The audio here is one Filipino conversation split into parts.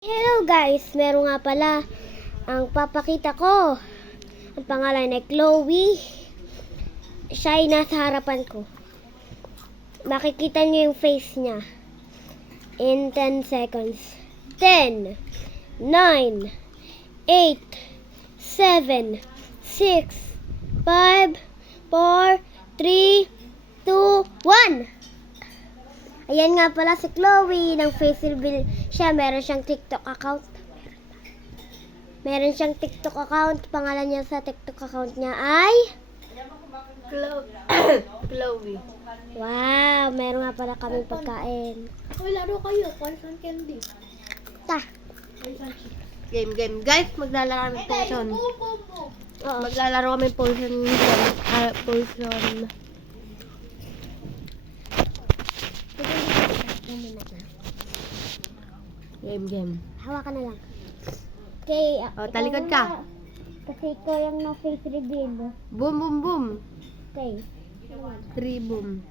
Hello guys, meron nga pala ang papakita ko. Ang pangalan ay Chloe. Siya ay nasa harapan ko. Makikita niyo yung face niya in 10 seconds. 10, 9, 8, 7, 6, 5, 4, 3, 2, 1. Ayan nga pala si Chloe ng face reveal siya. Meron siyang TikTok account. Pangalan niya sa TikTok account niya ay Chloe. wow, meron nga pala kaming pagkain. Uy, laro kayo. Poison candy. Ta. Game. Guys, maglalaro kami poison. Oo. Maglalaro kami poison. Poison. Game. Hawakan na lang. Okay. Talikod ka. Kasi ikaw yung no face reveal. Boom. Okay. 3 boom.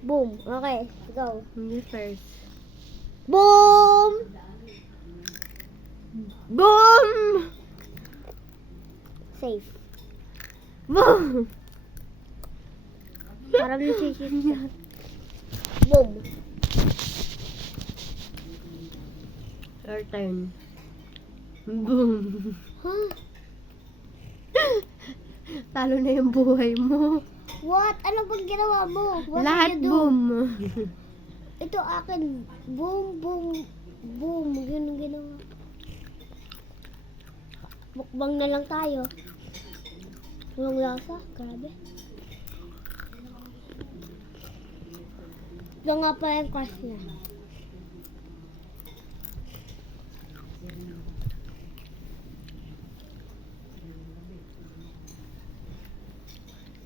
Boom. Okay, go. You first. Boom! Boom! Safe. Boom! Parang nasisip siya. Boom. Your turn. Boom. Huh? Talo na yung buhay mo. What? Ano bang ginawa mo? What Lahat did you do? boom. Ito akin. Boom. Yun ang ginawa. Mukbang na lang tayo. Walang lasa. Grabe. Ito nga pala yung crush niya.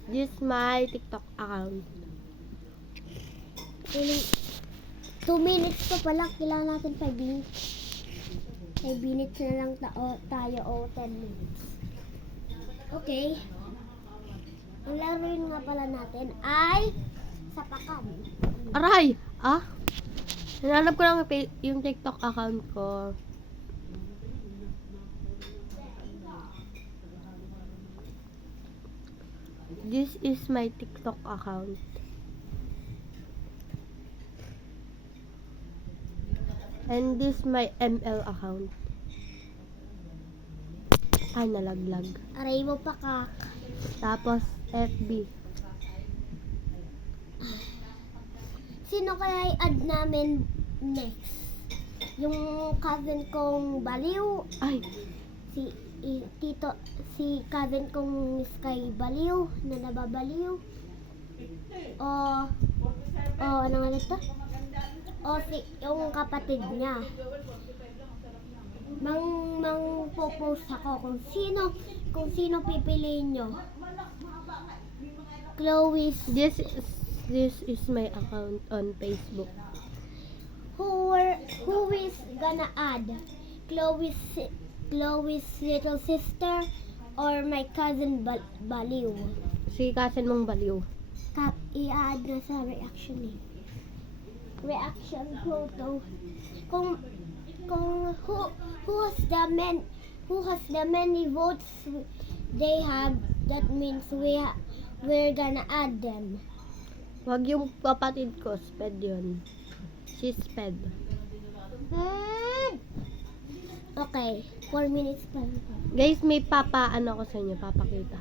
This is my TikTok account. 2 minutes pa pala. Kailangan natin 5 minutes. 5 minutes na lang tayo o 10 minutes. Okay. Ang laruin nga pala natin ay sapakan. Aray! Hinanap ko lang yung TikTok account ko. This is my TikTok account. And this my ML account. Nalaglag. Aray mo pa ka. Tapos FB. Sino kaya i-add namin next? Yung cousin kong Baliw, si cousin kong Sky Baliw na nababaliw. Ano nga nito? Yung kapatid niya. Popost ako kung sino pipiliin nyo. Chloe's. This is my account on Facebook. Who is gonna add? Chloe's little sister or my cousin Baliw? Si cousin mong Baliw. I-add na sa reaction eh. Reaction photo. Kung who has the many votes they have, that means we're gonna add them. Wag yung kapatid ko, Sped yun. Si Sped. Okay, 4 minutes pa lang. Guys, may ano ko sa inyo, papakita.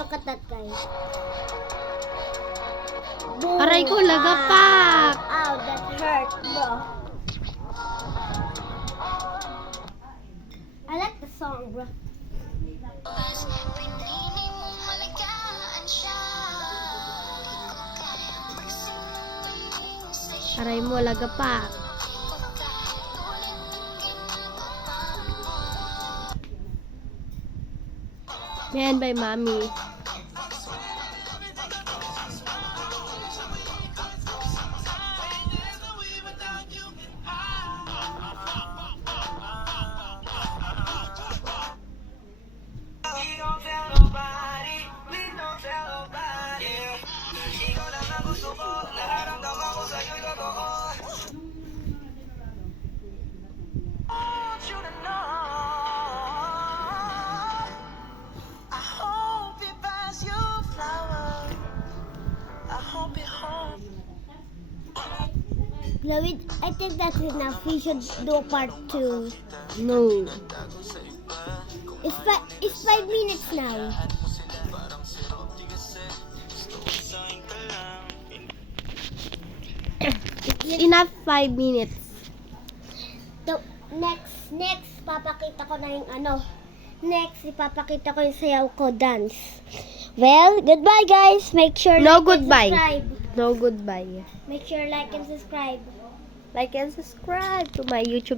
Look at that guys. Aray ko, lagapak! Ow, that hurt, bro. I like the song, bro. Aray mo, lagapak. Yan by Mami. Chloe, I think that's enough. We should do part 2. No. It's 5 minutes now. Enough 5 minutes. So, next, papakita ko na yung ano. Next, ipapakita ko yung sayaw ko, dance. Well, goodbye guys. Make sure No like goodbye. and subscribe. No goodbye. Make sure like and subscribe. Like and subscribe to my YouTube